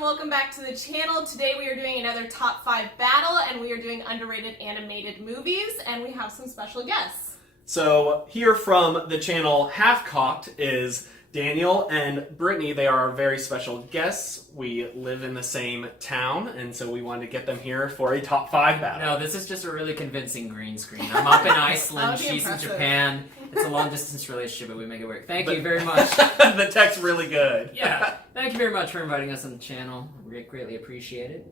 and welcome back to the channel. Today we are doing another top 5 battle, and we are doing underrated animated movies, and we have some special guests. So here from the channel Halfkocked is Daniel and Brittany. They are our very special guests. We live in the same town, and so we wanted to get them here for a top 5 battle. No, this is just a really convincing green screen. I'm up in Iceland, she's impressive. in Japan. It's a long-distance relationship, but we make it work. Thank you very much. The tech's really good. Yeah, thank you very much for inviting us on the channel. We greatly appreciate it.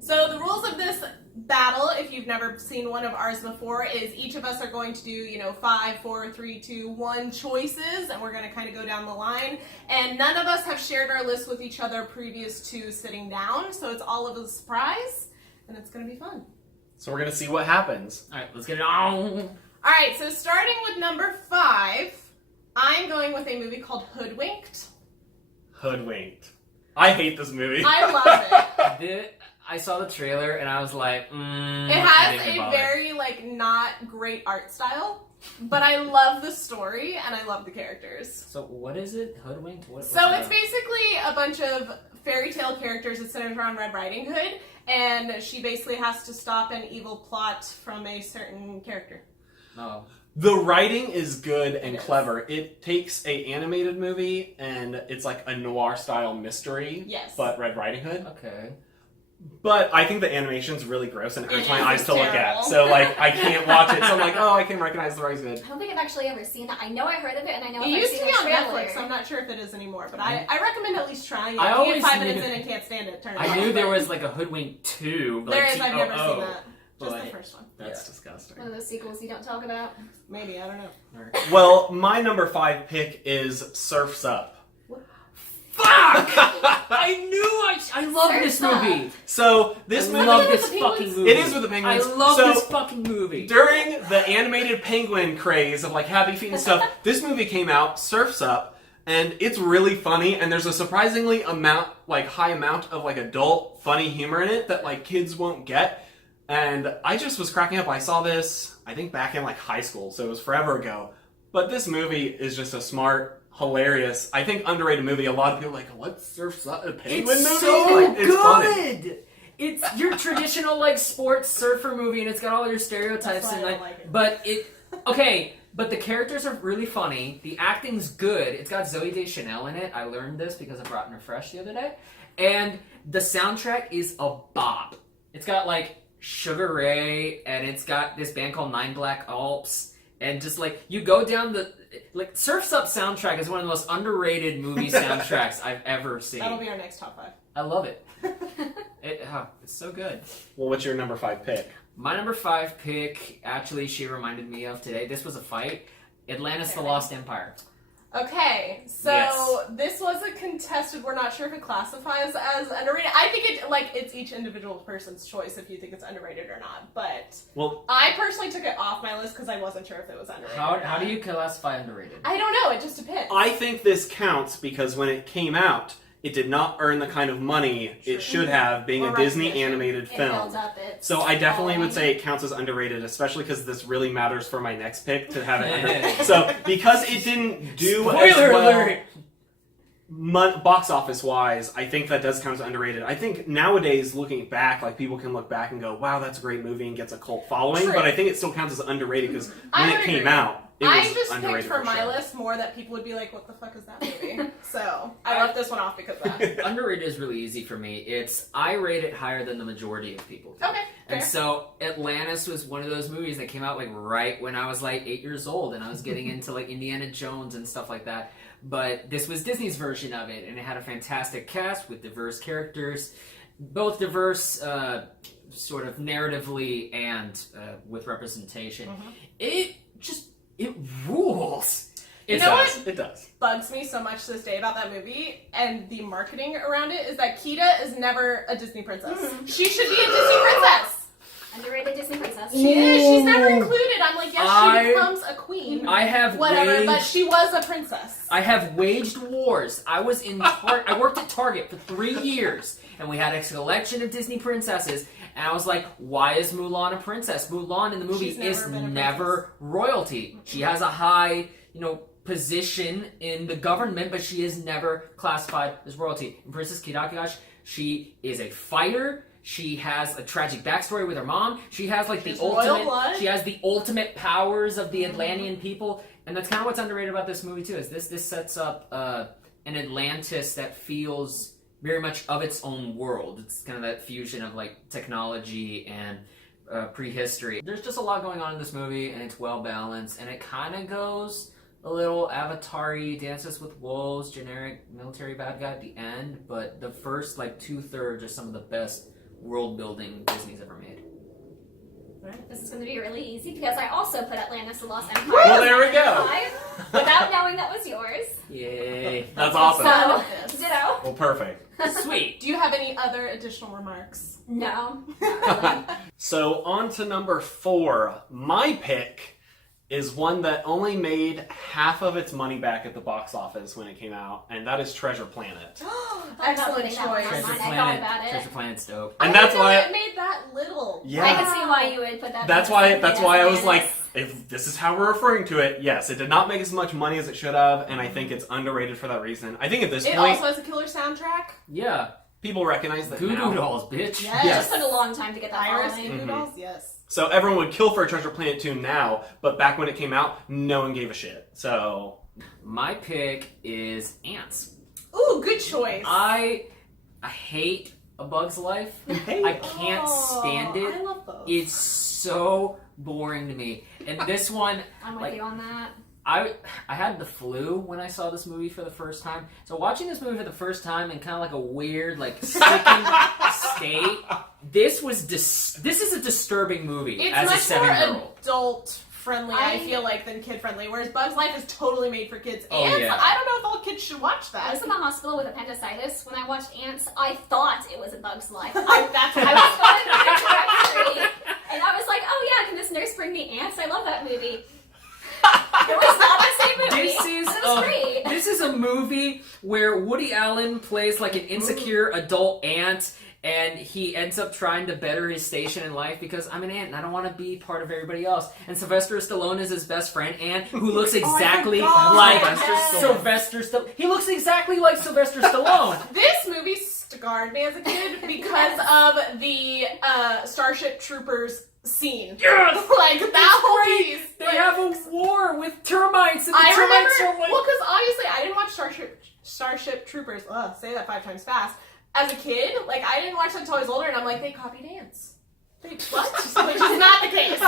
So the rules of this battle, if you've never seen one of ours before, is each of us are going to do, 5, 4, 3, 2, 1 choices, and we're going to kind of go down the line. And none of us have shared our list with each other previous to sitting down, so it's all of a surprise, and it's going to be fun. So we're going to see what happens. All right, let's get it on. All right, so starting with number 5, I'm going with a movie called Hoodwinked. Hoodwinked. I hate this movie. I love it. I saw the trailer and I was like, It has a very, not great art style, but I love the story and I love the characters. So what is it? Hoodwinked? So it's basically a bunch of fairy tale characters that centers around Red Riding Hood, and she basically has to stop an evil plot from a certain character. Oh. The writing is good and It is. clever. It takes a animated movie and it's like a noir style mystery. Yes. But Red Riding Hood. Okay. But I think the animation's really gross and it hurts It my is, eyes it's to look at. terrible. So I can't watch it. So I'm like, oh, I can recognize the writing's good. I don't think I've actually ever seen that. I know I heard of it, and I know It I've used to seen be the on trailer. Netflix, so I'm not sure if it is anymore, but I recommend at least trying it. I If you always get 5 minutes knew- in and can't stand it, turn it off. I knew there But was like a Hoodwink 2. There is, I've never seen that. Just But- the first one. That's Yeah. disgusting. One of those sequels you don't talk about. Maybe, I don't know. Well, my number 5 pick is Surf's Up. Fuck! I knew I love this Surf's Up. movie. So this I movie, love with this the fucking penguins? movie. it is with the penguins. I love So, this fucking movie. during the animated penguin craze of Happy Feet and stuff, this movie came out, Surf's Up, and it's really funny, and there's a surprisingly high amount of adult funny humor in it that kids won't get. And I just was cracking up. I saw this, I think back in high school, so it was forever ago. But this movie is just a smart, hilarious, I think underrated movie. A lot of people are like, what, Surf's Up? A penguin movie? It's so It's funny. good. It's your traditional sports surfer movie, and it's got all your stereotypes That's why and I don't like it. But okay. But the characters are really funny. The acting's good. It's got Zooey Deschanel in it. I learned this because I brought in her fresh the other day, and the soundtrack is a bop. It's got Sugar Ray, and it's got this band called Nine Black Alps, and just you go down the Surf's Up soundtrack is one of the most underrated movie soundtracks I've ever seen. That'll be our next top 5. I love it. It's so good. Well, what's your number 5 pick? My number 5 pick, actually, she reminded me of today. This was a fight. Atlantis: The Lost Empire. Okay, so Yes. this was a contested. We're not sure if it classifies as underrated. I think it's each individual person's choice if you think it's underrated or not. But Well, I personally took it off my list because I wasn't sure if it was underrated. or How not. do you classify underrated? I don't know. It just depends. I think this counts because when it came out, it did not earn the kind of money it should have, being Or a Disney recognition. animated It film. builds up its So I definitely would following. say it counts as underrated, especially because this really matters for my next pick to have it underrated. So because it didn't do as Spoiler well alert! box office wise, I think that does count as underrated. I think nowadays, looking back, people can look back and go, "Wow, that's a great movie," and gets a cult following. True. But I think it still counts as underrated because I when it would came agree. out, it I was just picked underrated for my sure. list more that people would be like, "What the fuck is that movie?" So I left this one off because of that. Underrated is really easy for me. I rate it higher than the majority of people do. Okay, And fair. so Atlantis was one of those movies that came out right when I was 8 years old, and I was getting into Indiana Jones and stuff like that. But this was Disney's version of it, and it had a fantastic cast with diverse characters, both diverse sort of narratively and with representation. Mhm. It rules. You know what? It does. Bugs me so much to this day about that movie and the marketing around it is that Kida is never a Disney princess. She should be a Disney princess. Underrated Disney princess. She is. She's never included. I'm like, yes, she becomes a queen. I have Whatever, but waged- she was a princess. I have waged wars. I worked at Target for 3 years, and we had a collection of Disney princesses. And I was like, why is Mulan a princess? Mulan in the movie She's never is been a never royalty. She has a high, position in the government, but she is never classified as royalty. In Princess Kirakigash, she is a fighter. She has a tragic backstory with her mom. She has like She's the royal ultimate. blood. She has the ultimate powers of the Atlantean people, and that's kind of what's underrated about this movie too. Is this sets up an Atlantis that feels very much of its own world. It's kind of that fusion of like technology and prehistory. There's just a lot going on in this movie, and it's well balanced, and it kind of goes a little Avatar-y, Dances with Wolves, generic military bad guy at the end, but the first like 2/3 are some of the best world building Disney's ever made. This is going to be really easy because I also put Atlantis: The Lost Empire. Well, there we go. Without knowing that was yours. Yay. That's awesome. So, ditto. Well, perfect. Sweet. Do you have any other additional remarks? No. Not really. So on to number 4. My pick is one that only made half of its money back at the box office when it came out, and that is Treasure Planet. I'm not Excellent putting that one choice. on Treasure mine. I thought Planet. about it. Treasure Planet's dope. And I that's didn't know why- it made that little. Yeah. I can see why you would put that. That's on why. something That's as why I was Atlantis. like, if this is how we're referring to it, yes, it did not make as much money as it should have, and I think it's underrated for that reason. I think at this It point, also has a killer soundtrack. Yeah. people recognize that Goo now. Goo Dolls, bitch. Yes. It just took a long time to get that Iris following. and Mhm. Doodles, yes. So everyone would kill for a Treasure Planet 2 now, but back when it came out, no one gave a shit. So My pick is Ants. Ooh, good choice. I hate A Bug's Life. I can't stand it. I love those. It's so boring to me. And this one, I'm with Like- you on that. I had the flu when I saw this movie for the first time. So watching this movie for the first time in kind of like a weird, like sickened state, this is a disturbing movie It's as a much more 7-year-old. adult friendly, I I- feel like, than kid friendly. Whereas Bug's Life is totally made for kids. Oh, And yeah. I don't know if all kids should watch I that. was in the hospital with appendicitis. When I watched Ants, I thought it was A Bug's Life. That's I was going through the directory, and I was like, oh yeah, can this nurse bring me Ants? I love that movie. It was not the same movie. It was great. This is a movie where Woody Allen plays like an insecure adult ant, and he ends up trying to better his station in life because I'm an ant and I don't want to be part of everybody else. And Sylvester Stallone is his best friend, Ant, who looks exactly forgot. like Yes. Sylvester Stallone. He looks exactly like Sylvester Stallone. This movie scarred me as a kid because of the Starship Troopers scene. Yes! Like, that whole great. piece. They Like, have a war with termites, and the I termites remember, are like... well, because obviously I didn't watch Starship Troopers. Ugh, say that 5 times fast. As a kid, like, I didn't watch that until I was older, and I'm like, they copied ants. They what? Which is not the case.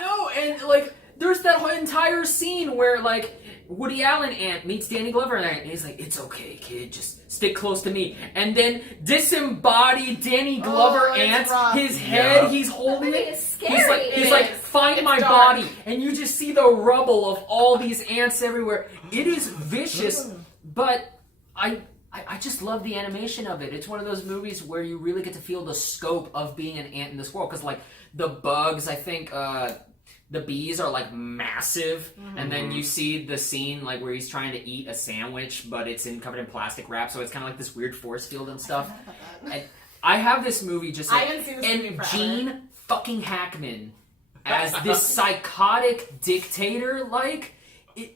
No, and like, there's that whole entire scene where like Woody Allen ant meets Danny Glover and he's like, "It's okay, kid, just stick close to me." And then disembodied Danny Glover it's ant, rough. his head, Yeah. he's holding That movie it. is He's scary. like, It is. find It's my dark. body, and you just see the rubble of all these ants everywhere. It is vicious, but I just love the animation of it. It's one of those movies where you really get to feel the scope of being an ant in this world. Because, like, the bugs, I think, the bees are, like, massive. And then you see the scene, like, where he's trying to eat a sandwich, but it's covered in plastic wrap. So it's kind of like this weird force field and stuff. And I have this movie just I like... haven't seen this movie And forever. Gene fucking Hackman as this psychotic dictator, like...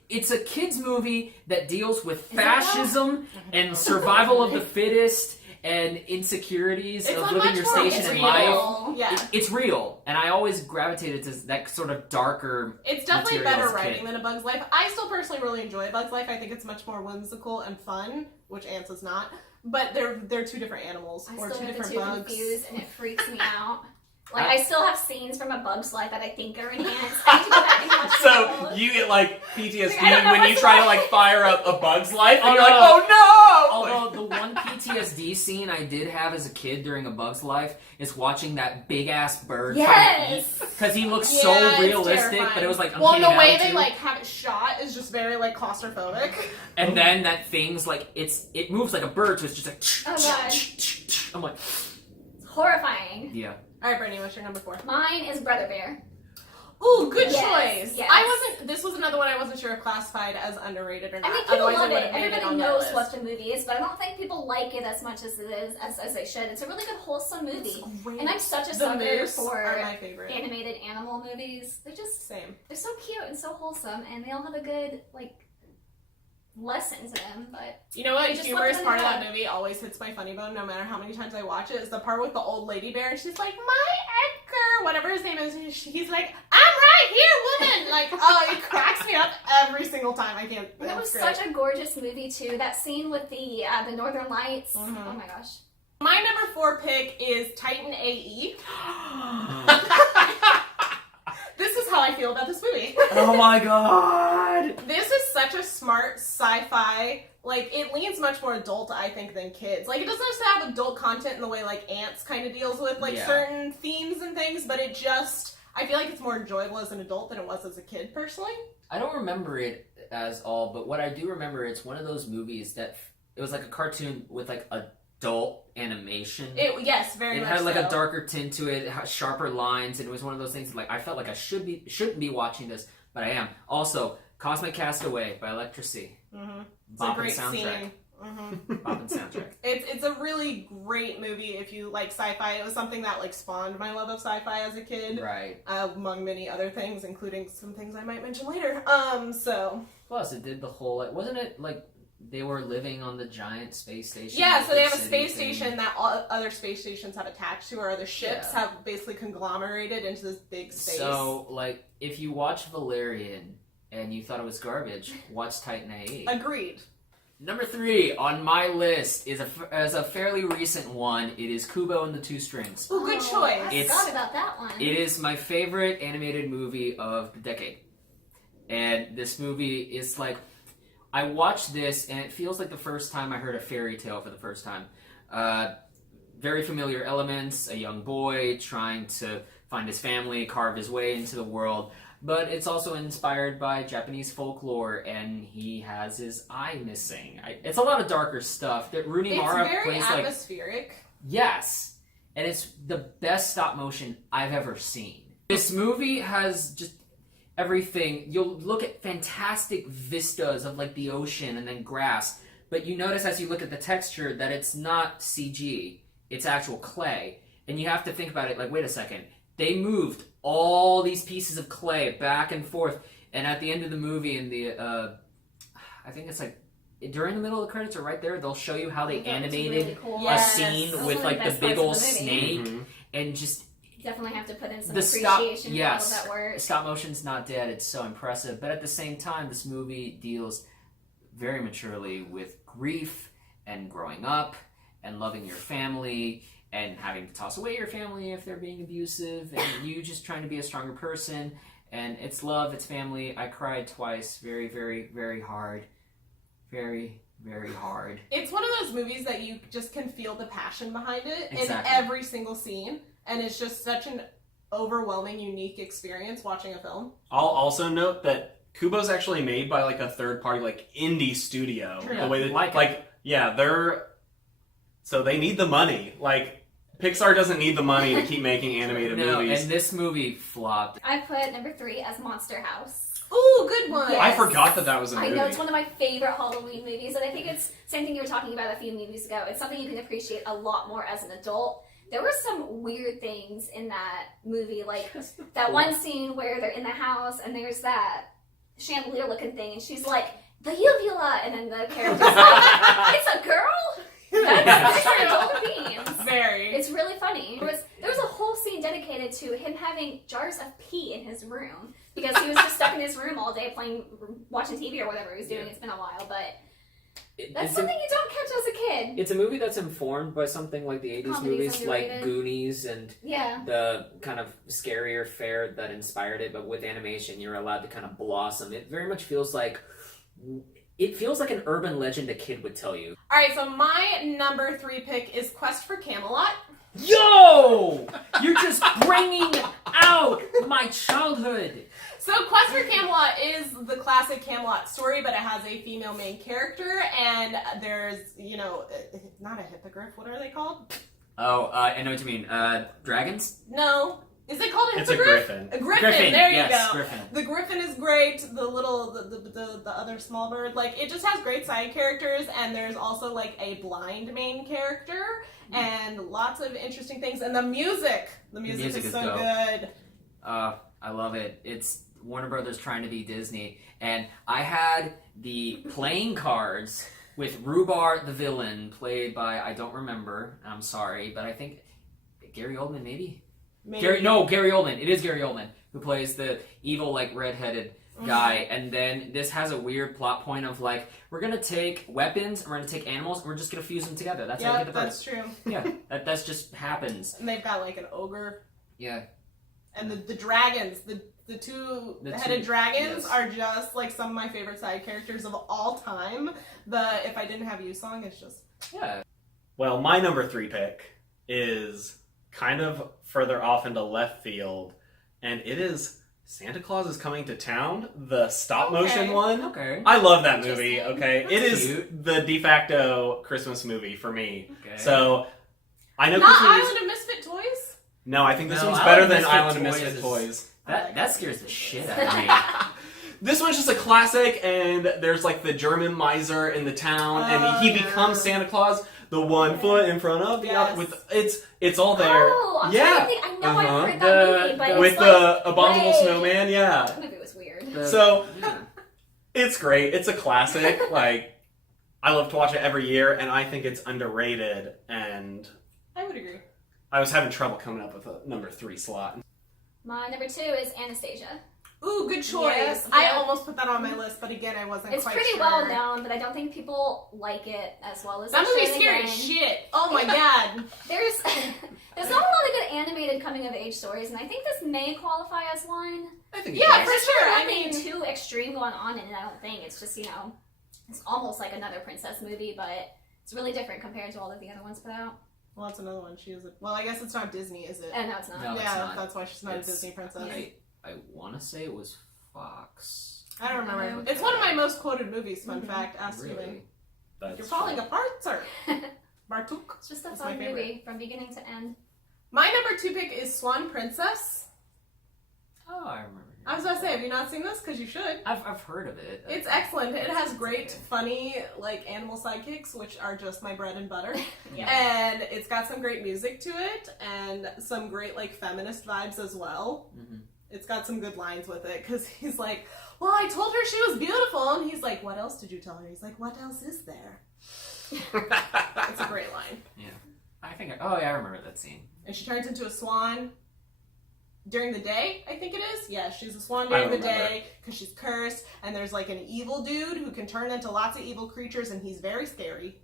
It's a kid's movie that deals with fascism and survival of the fittest and insecurities It's of like living much your more station in real. life. Yeah. It's real, and I always gravitated to that sort of darker. It's definitely material better as a kid. writing than A Bug's Life. I still personally really enjoy A Bug's Life. I think it's much more whimsical and fun, which Ants is not. But they're two different animals I or still two get the different two bugs. confused, and it freaks me out. Like, I still have scenes from A Bug's Life that I think are in Ants. I need to go back and watch So those. you get like PTSD I don't know when you what's try to wrong. like fire up A Bug's Life, and Oh, you're like, no. oh no! Although the one PTSD scene I did have as a kid during A Bug's Life is watching that big ass bird Yes! because he looks Yeah, so it's realistic, terrifying. but it was like well, uncanny the way valley they too. like have it shot is just very like claustrophobic. And then that thing's like it moves like a bird, so it's just like Oh, God. I'm like, It's horrifying. yeah. All right, Brittany, what's your number 4? Mine is Brother Bear. Ooh, good Yes, choice. yes. This was another one I wasn't sure if classified as underrated or not. I mean, people Otherwise, love I would it. have made it Everybody on that knows list. what the movie is, but I don't think people like it as much as it is as they should. It's a really good, wholesome movie. It's great. And I'm such a The sucker Moose for are my favorite. animated animal movies. Same. They're so cute and so wholesome, and they all have a good lesson to them. But You know what? They just Humorous left it part of in that the movie always hits my funny bone, no matter how many times I watch it. Is the part with the old lady bear, and she's like, "My Edgar," whatever his name is. And he's like, "I'm right here, woman." Like, oh, it cracks me up every single time. I can't. that was it's great. such a gorgeous movie too. That scene with the Northern Lights. Mhm. Oh my gosh. My number 4 pick is Titan AE. This is how I feel about this movie. Oh my god! This is such a smart sci-fi. Like, it leans much more adult, I think, than kids. Like, it doesn't necessarily have adult content in the way, like, Ants kind of deals with, like, Yeah. certain themes and things, but it just, I feel like it's more enjoyable as an adult than it was as a kid, personally. I don't remember it as all, but what I do remember, it's one of those movies that it was like a cartoon with like adult animation. Yes, very It much had like so. a darker tint to it, had sharper lines, and it was one of those things like I felt like I shouldn't be watching this, but I am. Also, Cosmic Castaway by Electricity. Mm-hmm. It's Boppin' a great soundtrack. scene. Mm-hmm. Boppin' soundtrack. It's a really great movie if you like sci-fi. It was something that like spawned my love of sci-fi as a kid, Right. among many other things, including some things I might mention later. So Plus, it did the whole like, wasn't it like they were living on the giant space station? yeah, with so they the have a city space thing? station that all other space stations have attached to, or other ships Yeah. have basically conglomerated into this big space. So, like, if you watch Valerian and you thought it was garbage, watch Titan AE. Agreed. Number 3 on my list is a fairly recent one. It is Kubo and the Two Strings. Ooh, good I choice. It's- forgot about that one. It is my favorite animated movie of the decade. And this movie is like, I watched this and it feels like the first time I heard a fairy tale for the first time. Very familiar elements, a young boy trying to find his family, carve his way into the world. But it's also inspired by Japanese folklore, and he has his eye missing. It's a lot of darker stuff. That Rooney It's Mara very plays like atmospheric. yes, and it's the best stop motion I've ever seen. This movie has just everything. You'll look at fantastic vistas of like the ocean and then grass, but you notice as you look at the texture that it's not CG, it's actual clay. And you have to think about it like, wait a second, they moved all these pieces of clay back and forth, and at the end of the movie in the I think it's like during the middle of the credits or right there, they'll show you how they That's animated really cool. a Yes. scene Those with are the like the best big parts of old the movie. snake Mhm. and just Definitely have to put in some the stop. appreciation for all Yes, of that work. stop motion's not dead. It's so impressive, but at the same time, this movie deals very maturely with grief and growing up and loving your family and having to toss away your family if they're being abusive and you just trying to be a stronger person. And it's love, it's family. I cried twice, very, very, very hard, very, very hard. It's one of those movies that you just can feel the passion behind it Exactly. in every single scene, and it's just such an overwhelming, unique experience watching a film. I'll also note that Kubo's actually made by like a third party, like indie studio. True. The way that, Like yeah, so they need the money. Like Pixar doesn't need the money to keep making animated no, movies. and this movie flopped. I put number 3 as Monster House. Ooh, good one. Yes. I forgot that was a I movie. know, it's one of my favorite Halloween movies, and I think it's same thing you were talking about a few movies ago. It's something you can appreciate a lot more as an adult. There were some weird things in that movie, like that one scene where they're in the house and there's that chandelier looking thing, and she's like, the uvula, and then the character's like, it's a girl? That's an adult themes. Very. It's really funny. There was a whole scene dedicated to him having jars of pee in his room because he was just stuck in his room all day watching TV or whatever he was doing. Yeah. It's been a while, but It- that's it's something you don't catch as a kid. It's a movie that's informed by something like the 80s Comedy's movies like underrated. Goonies and Yeah. the kind of scarier fare that inspired it, but with animation you're allowed to kind of blossom. It very much feels like an urban legend a kid would tell you. All right, so my number 3 pick is Quest for Camelot. Yo! You're just bringing out my childhood. So Quest for Camelot is the classic Camelot story, but it has a female main character, and there's, not a hippogriff. What are they called? Oh, I know what you mean. Dragons? No, Is it called a It's a hippogriff? griffin. A griffin. There you yes, go. Griffin. The griffin is great. The little, the other small bird, like it just has great side characters, and there's also like a blind main character, and lots of interesting things. And the music is so dope. good. I love it. It's Warner Brothers trying to be Disney, and I had the playing cards with Rhubarb the villain, played by I don't remember. I'm sorry, but I think Gary Oldman maybe. Gary Oldman. It is Gary Oldman who plays the evil, like, redheaded guy. And then this has a weird plot point of, like, we're gonna take weapons and we're gonna take animals and we're just gonna fuse them together. That's how you get the bird. That's true. Yeah, that's just happens. And they've got like an ogre. Yeah. And the dragons, the two-headed dragons yes. are just like some of my favorite side characters of all time. The If I Didn't Have You song is just... Yeah. Well, my number 3 pick is kind of further off into left field, and it is Santa Claus is Coming to Town, the stop-motion one. Okay. I love that movie, okay? That's it is cute. the de facto Christmas movie for me. Okay. So, I know Not Christmas movies... Island of Misfit Toys? No, I think this No, one's Island better of than Misfit Island of Toys Misfit is- Toys. That scares the shit out of me. This one's just a classic, and there's like the German miser in the town, and he becomes Santa Claus, the one foot in front of the other. With it's all there. Oh, I'm trying to think. I know I've heard that movie, but with it's the like, abominable right. snowman, yeah. That movie was weird. So it's great. It's a classic. Like I love to watch it every year, and I think it's underrated. And I would agree. I was having trouble coming up with a number 3 slot. My number 2 is Anastasia. Ooh, good choice. Yes, I yeah. almost put that on my list, but again, I wasn't It's quite pretty sure. well known, but I don't think people like it as well as That it movie's should scary again. as shit. Oh my god. There's not a lot of good animated coming of age stories, and I think this may qualify as one. I think Yeah, it's for There's sure. really I mean, nothing too extreme going on in it. I don't think it's just it's almost like another princess movie, but it's really different compared to all of the other ones put out. well, that's another one. She is. Well, I guess it's not Disney, is it? And no, it's not. No. it's yeah, not. that's why she's not It's- a Disney princess. I want to say it was Fox. I don't remember. Okay. It's one of my most quoted movies. Fun fact. Ask Really? Steven. That's You're falling true. apart, sir. Bartuk. It's just a That's fun my movie from beginning to end. My number 2 pick is Swan Princess. Oh, I remember. I was about to say, have you not seen this? Because you should. I've heard of it. It's excellent. It has great, funny, like, animal sidekicks, which are just my bread and butter. Yeah. And it's got some great music to it, and some great, like, feminist vibes as well. Mhm. It's got some good lines with it, because he's like, well, I told her she was beautiful, and he's like, what else did you tell her? He's like, what else is there? It's a great line. I think. Oh yeah, I remember that scene. And she turns into a swan during the day, I think it is. Yeah, she's a swan I during don't the day because she's cursed, and there's like an evil dude who can turn into lots of evil creatures, and he's very scary.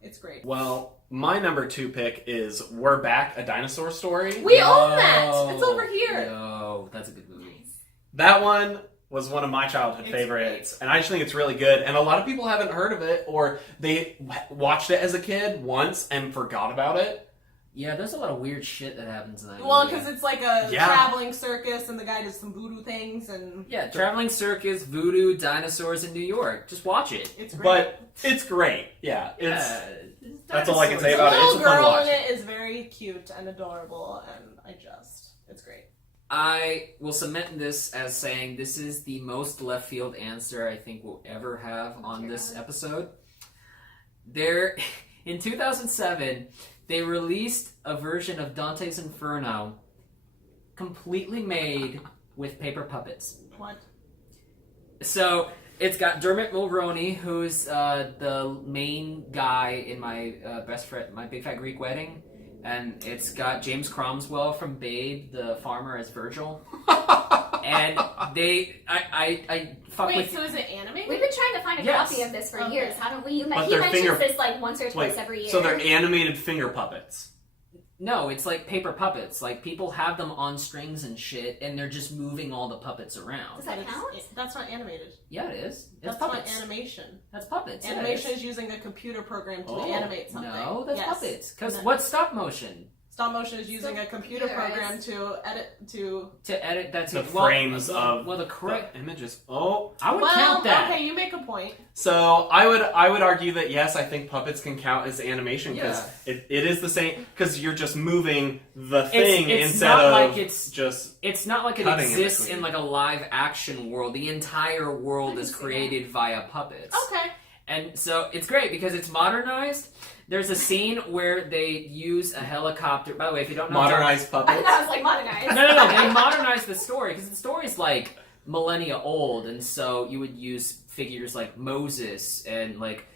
It's great. Well, my number 2 pick is We're Back, A Dinosaur Story. We own that! It's over here! No, that's a good movie. That one was one of my childhood It's favorites, and I just think it's really good. And a lot of people haven't heard of it, or they watched it as a kid once and forgot about it. Yeah, there's a lot of weird shit that happens in that Well, movie. because it's like a Yeah. traveling circus, and the guy does some voodoo things, and Yeah, traveling circus, voodoo, dinosaurs in New York. Just watch it. it's great. But it's great. Yeah, Yeah, that's all I can say the about it. little It's a fun girl watch. in it is very cute and adorable, and it's great. I will cement this as saying this is the most left field answer I think we'll ever have on dear this God. episode. There, in 2007, they released a version of Dante's Inferno completely made with paper puppets. What? So it's got Dermot Mulroney, who's the main guy in my my Big Fat Greek Wedding, and it's got James Cromwell from Babe, the farmer, as Virgil. And I fuck Wait, with. so is it animated? We've been trying to find a Yes. copy of this for Okay. years, haven't we? But He they're mentions finger- this like once or twice Wait, every year. so they're animated finger puppets. No, it's like paper puppets. Like people have them on strings and shit, and they're just moving all the puppets around. Does that count? That's not animated. Yeah, it is. It's That's puppets. not animation. That's puppets. yeah, it Animation is. is using a computer program to Oh, animate something. No, that's Yes. puppets. Because No. what's stop motion? Stop motion is using a computer program computerized. to edit that's The it. frames of the correct. the images. Oh, I would well, count that. okay, you make a point. so I would argue that yes, I think puppets can count as animation because Yeah. it is the same because you're just moving the thing It's instead not of like it's just It's not like it cutting in exists between. in like a live action world. The entire world I is can see created via puppets. Okay. And so it's great because it's modernized. There's a scene where they use a helicopter. By the way, if you don't know, modernized I puppets. thought I was like modernized. No. They modernized the story because the story's like millennia old, and so you would use figures like Moses and like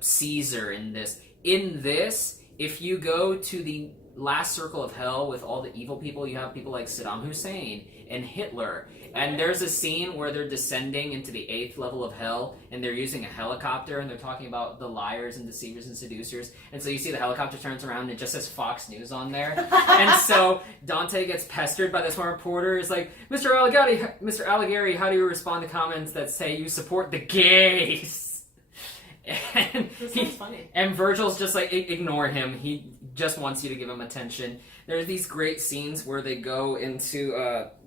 Caesar in this. In this, if you go to the last circle of hell with all the evil people, you have people like Saddam Hussein and Hitler. And there's a scene where they're descending into the 8th level of hell, and they're using a helicopter, and they're talking about the liars and deceivers and seducers. And so you see the helicopter turns around, and it just says Fox News on there. And so Dante gets pestered by this one reporter. He's like, Mr. Alighieri, how do you respond to comments that say you support the gays? And This sounds funny. and Virgil's just like, ignore him. He just wants you to give him attention. There's these great scenes where they go into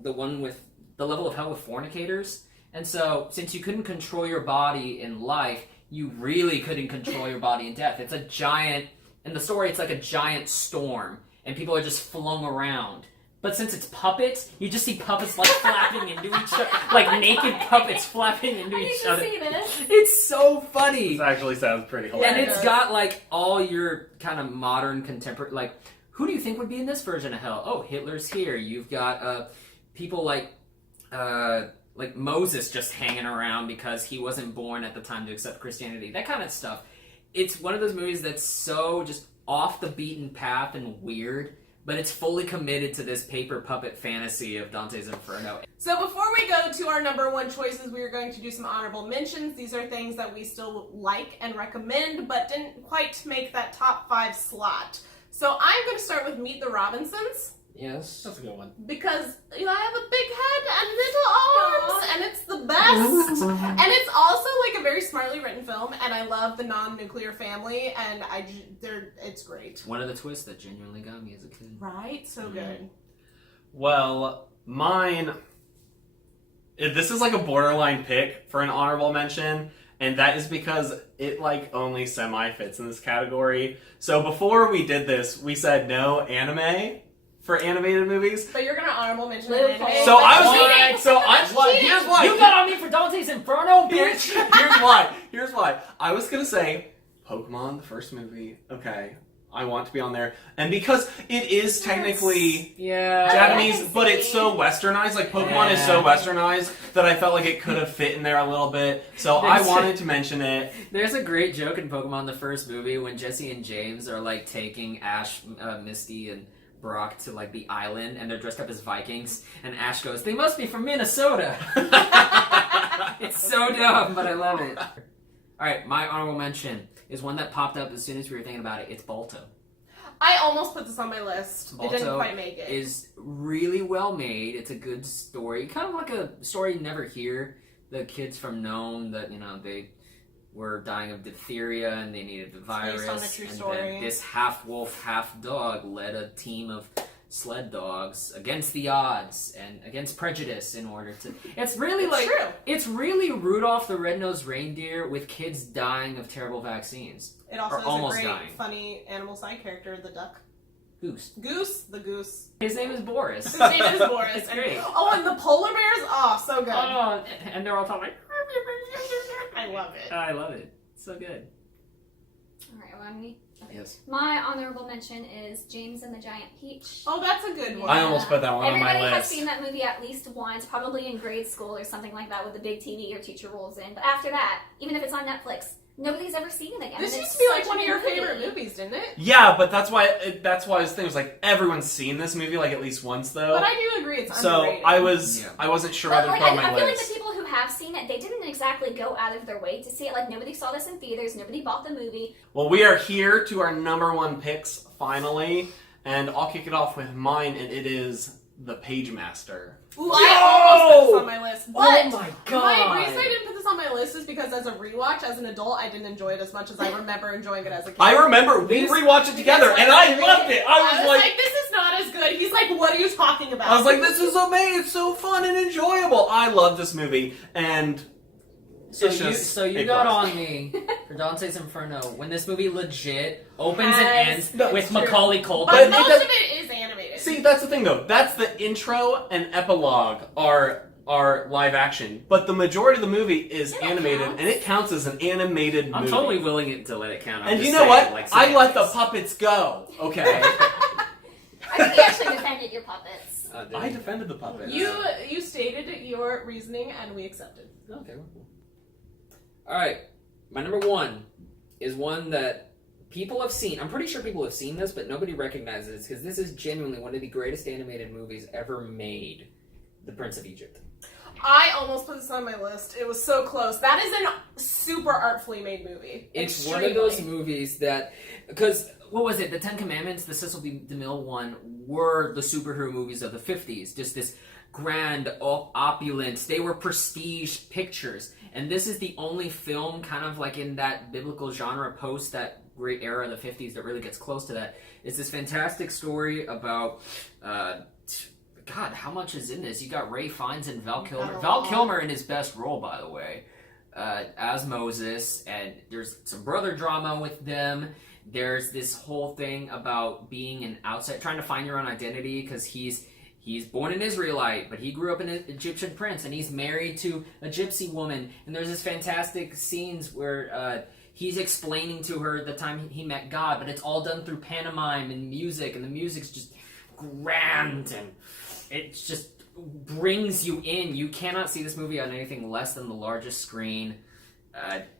the one with the level of hell with fornicators. And so, since you couldn't control your body in life, you really couldn't control your body in death. It's a giant, in the story, it's like a giant storm, and people are just flung around. But since it's puppets, you just see puppets like flapping into each other, like naked puppets flapping into I need each to other. see this. It's so funny. This actually sounds pretty And hilarious. it's got like all your kind of modern contemporary, like who do you think would be in this version of hell? Oh, Hitler's here. You've got people like Moses just hanging around because he wasn't born at the time to accept Christianity. That kind of stuff. It's one of those movies that's so just off the beaten path and weird, but it's fully committed to this paper puppet fantasy of Dante's Inferno. So before we go to our number one choices, we are going to do some honorable mentions. These are things that we still like and recommend, but didn't quite make that top 5 slot. So I'm going to start with Meet the Robinsons. Yes. That's a good one. Because I have a big head and little arms, and it's the best. And it's also like a very smartly written film, and I love the non-nuclear family, and it's great. One of the twists that genuinely got me as a kid. Right? So good. Well, mine. This is like a borderline pick for an honorable mention, and that is because it like only semi fits in this category. So before we did this, we said no anime for animated movies. But you're gonna honorable mention an Loophole. anime. So I Cheating. was so I here's why. You got on me for Dante's Inferno, bitch! Here's why. I was gonna say Pokemon, the first movie. Okay, I want to be on there, and because it is technically Yeah. Japanese, I can but it's see. so westernized. Like Pokemon is so westernized that I felt like it could have fit in there a little bit. So I There's- wanted to mention it. There's a great joke in Pokemon the first movie when Jesse and James are like taking Ash, Misty, and Brock to like the island, and they're dressed up as Vikings, and Ash goes, "They must be from Minnesota." It's so dumb, but I love it. All right, my honorable mention is one that popped up as soon as we were thinking about it. It's Balto. I almost put this on my list. It didn't Balto quite make it. Is really well made. It's a good story, kind of like a story you never hear. The kids from Nome that they were dying of diphtheria and they needed the virus. based on a true and story. then this half wolf, half dog led a team of sled dogs against the odds and against prejudice in order to. It's really True. It's really Rudolph the Red-Nosed Reindeer with kids dying of terrible vaccines. It also Or has a almost great, dying. funny animal side character, the duck. Goose. The goose. His name is Boris. His name is Boris. It's great. And the polar bears? Oh, so good. Oh, and they're all talking. I love it. I love it. So good. Alright, well, me. Yes. My honorable mention is James and the Giant Peach. Oh, that's a good one. I almost put that one Everybody on my has list. seen that movie at least once, probably in grade school or something like that with the big TV your teacher rolls in. But after that, even if it's on Netflix, nobody's ever seen it again. This And used it's to be like such one a of your good favorite movie. movies, didn't it? Yeah, but that's why his thing was like everyone's seen this movie like at least once though. But I do agree it's So underrated. I Yeah. wasn't sure But whether to like, put it on my I feel like list. the people who have seen it, they didn't exactly go out of their way to see it. Like, nobody saw this in theaters, nobody bought the movie. Well, we are here to our number one picks finally, and I'll kick it off with mine, and it is The Page Master. Ooh, I almost put this on my list. But Oh my god! my reason I didn't put this on my list is because as a rewatch, as an adult, I didn't enjoy it as much as I remember enjoying it as a kid. I remember we rewatched it together, and I loved it. I was like, this is not as good. He's like, what are you talking about? I was like, this is amazing. It's so fun and enjoyable. I love this movie, and So it's you, just so you A+. got on me for Dante's Inferno when this movie legit opens and Yes, ends that's with true. Macaulay Culkin. But it most does- of it is animated. See, that's the thing though. That's the intro and epilogue are live action, but the majority of the movie is Yeah, that animated, counts. and it counts as an animated movie. I'm totally willing to let it count. I'm And just you know saying, what? like, I let the semantics. puppets go. Okay, I think you actually defended your puppets. I defended the puppets. You stated your reasoning, and we accepted. Okay. Cool. All right, my number one is one that people have seen. I'm pretty sure people have seen this, but nobody recognizes because this is genuinely one of the greatest animated movies ever made. The Prince of Egypt. I almost put this on my list. It was so close. That is a super artfully made movie. It's one of those Extremely. movies that, because what was it? The Ten Commandments, the Cecil B. DeMille one, were the superhero movies of the 50s. Just this grand, opulent. They were prestige pictures, and this is the only film, kind of like in that biblical genre, post that great era of the 50s, that really gets close to that. It's this fantastic story about. God, how much is in this? You got Ray Fiennes and Val Kilmer. Oh. Val Kilmer in his best role, by the way, as Moses, and there's some brother drama with them. There's this whole thing about being an outside, trying to find your own identity, because he's born an Israelite, but he grew up an Egyptian prince, and he's married to a gypsy woman. And there's this fantastic scenes where he's explaining to her the time he met God, but it's all done through pantomime and music, and the music's just grand, and it just brings you in. You cannot see this movie on anything less than the largest screen.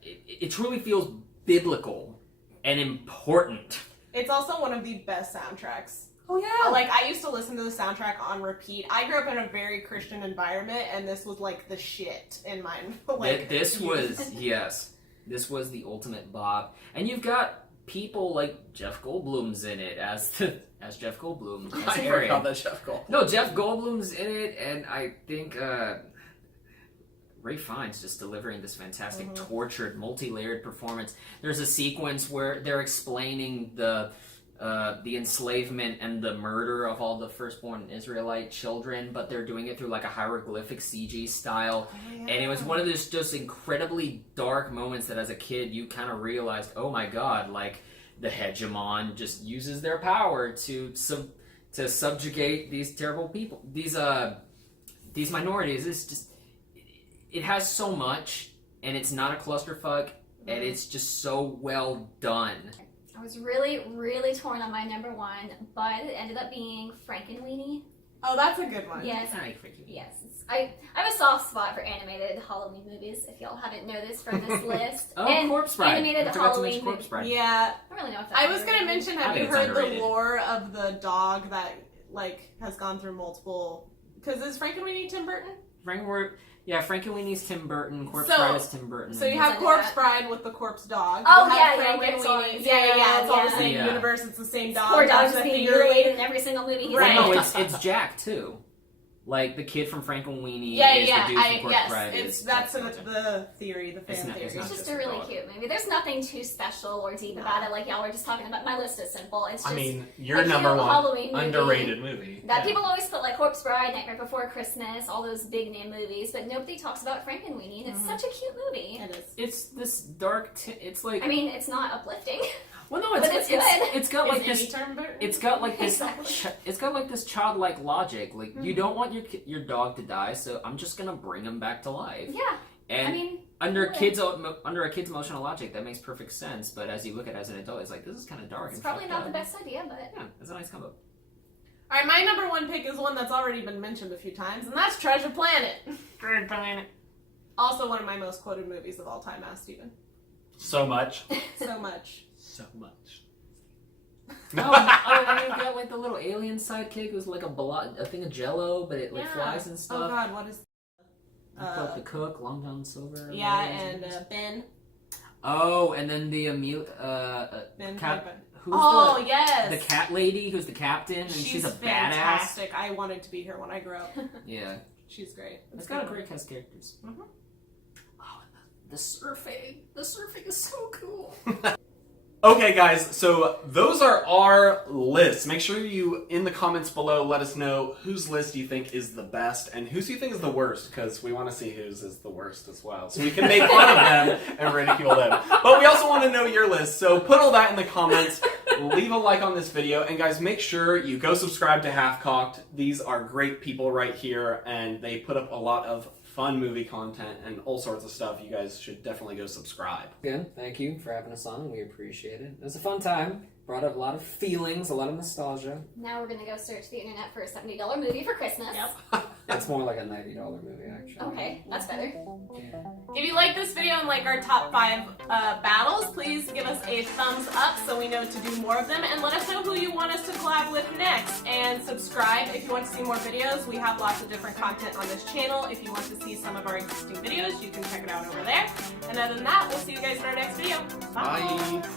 It truly feels biblical and important. It's also one of the best soundtracks. Oh yeah, Like, I used to listen to the soundtrack on repeat. I grew up in a very Christian environment, and this was like the shit in mine. Like, this was this was the ultimate bop. And you've got people like Jeff Goldblum's in it as Jeff Goldblum. As I Harry. forgot that Chef Gold. No, Jeff Goldblum's in it, and I think Ray Fiennes just delivering this fantastic, tortured, multi-layered performance. There's a sequence where they're explaining the enslavement and the murder of all the firstborn Israelite children, but they're doing it through like a hieroglyphic CG style. And it was one of those just incredibly dark moments that as a kid you kind of realized, oh my god, like the hegemon just uses their power to subjugate these terrible people, these minorities. It's just, it has so much, and it's not a clusterfuck, and it's just so well done. I was really, really torn on my number one, but it ended up being Frankenweenie. Oh, that's a good one. Yes. I freak you. Yes. I have a soft spot for animated Halloween movies, if y'all haven't noticed from this list. Oh, and Corpse Bride. animated I forgot to mention Halloween Corpse Bride. Yeah. I don't really know if that's I was gonna underrated. mention, I have think you it's heard underrated. the lore of the dog that, like, has gone through multiple... Because is Frankenweenie Tim Burton? Frankenweenie's Tim Burton, Corpse So- Bride is Tim Burton. So you Is have it Corpse that? Bride with the corpse dog. Oh, You have yeah, yeah, Frankenweenie- it's all- yeah, it's all the yeah. same Yeah. universe, it's the same dog. Poor dog's That's the being theory. mutilated in every single movie he's Right. No, in. it's Jack too. Like the kid from Frankenweenie Yeah, is yeah, the dude from Corpse yes, Bride. it's, is that's Jack Skellington. the theory, the fan It's not- theory. it's not It's just just a really dog. cute movie. There's nothing too special or deep about it. Like y'all were just talking about. My list is simple. It's just I mean, a your cute number one Halloween movie underrated movie. that Yeah. people always put like Corpse Bride, Nightmare Before Christmas, all those big name movies, but nobody talks about Frankenweenie, and it's such a cute movie. It is. It's this dark. It's like I mean, it's not uplifting. well, no, but it's good. it's got like Is this. Amy Tim Burton? It's got like this. Exactly. It's got like this childlike logic. Like you don't want your dog to die, so I'm just gonna bring him back to life. Yeah, And I mean, under yeah. under a kid's emotional logic, that makes perfect sense. But as you look at it as an adult, it's like this is kind of dark. it's and probably fucked not up. the best idea, but Yeah, it's a nice combo. Alright, my number one pick is one that's already been mentioned a few times, and that's Treasure Planet. Treasure Planet. Also one of my most quoted movies of all time, Ask Steven. So much. So much. So much. And you've got like the little alien sidekick who's like a thing of Jello, but it like Yeah. flies and Oh stuff. god, what is... You put the cook, Long John Silver. Yeah, and Ben. Oh, and then the Ben Cat- Piper. Oh, yes. the cat lady who's the captain, and she's a fantastic. I wanted to be her when I grew up. badass. Yeah, She's great. it's got a great cast of characters. Mhm. Oh, and the surfing is so cool. Okay, guys, so those are our lists. Make sure you, in the comments below, let us know whose list you think is the best and whose you think is the worst, because we want to see whose is the worst as well. So we can make fun of them and ridicule them. But we also want to know your list, so put all that in the comments. Leave a like on this video, and guys, make sure you go subscribe to Halfkocked. These are great people right here, and they put up a lot of fun movie content and all sorts of stuff. You guys should definitely go subscribe. Again, thank you for having us on, and we appreciate it. It was a fun time. Brought up a lot of feelings, a lot of nostalgia. Now we're gonna go search the internet for a $70 movie for Christmas. Yep. It's more like a $90 movie, actually. Okay, that's better. If you like this video and like our top 5 battles, please give us a thumbs up so we know to do more of them, and let us know who you want us to collab with next. And subscribe if you want to see more videos. We have lots of different content on this channel. If you want to see some of our existing videos, you can check it out over there. And other than that, we'll see you guys in our next video. Bye. Bye.